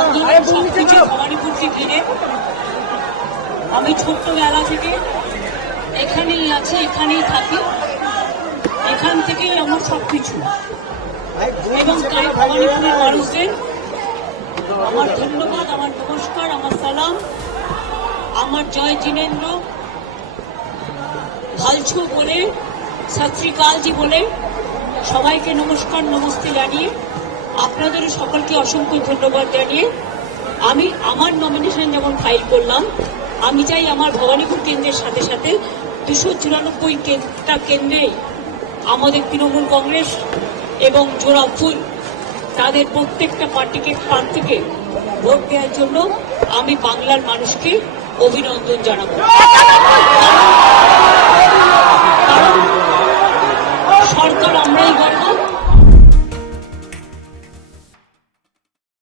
আন্দোলন সবকিছু ভবানীপুরকে ঘিরে। আমি ছোট্টবেলা থেকে এখানেই আছি, এখানেই থাকি, এখান থেকেই আমার সবকিছু। এবং তাই ভবানীপুরের মানুষদের আমার ধন্যবাদ, আমার নমস্কার, আমার সালাম, আমার জয় জিনেন্দ্র ভালছু বলে, সত শ্রী কালজি বলে সবাইকে নমস্কার নমস্তে জানিয়ে, আপনাদেরও সকলকে অসংখ্য ধন্যবাদ জানিয়ে আমি আমার নমিনেশন যেমন ফাইল করলাম, আমি চাই আমার ভবানীপুর কেন্দ্রের সাথে সাথে 294টা কেন্দ্রে আমাদের তৃণমূল কংগ্রেস এবং জোড়া ফুল তাদের প্রত্যেকটা প্রার্থীকে ভোট দেওয়ার জন্য আমি বাংলার মানুষকে অভিনন্দন জানাবো।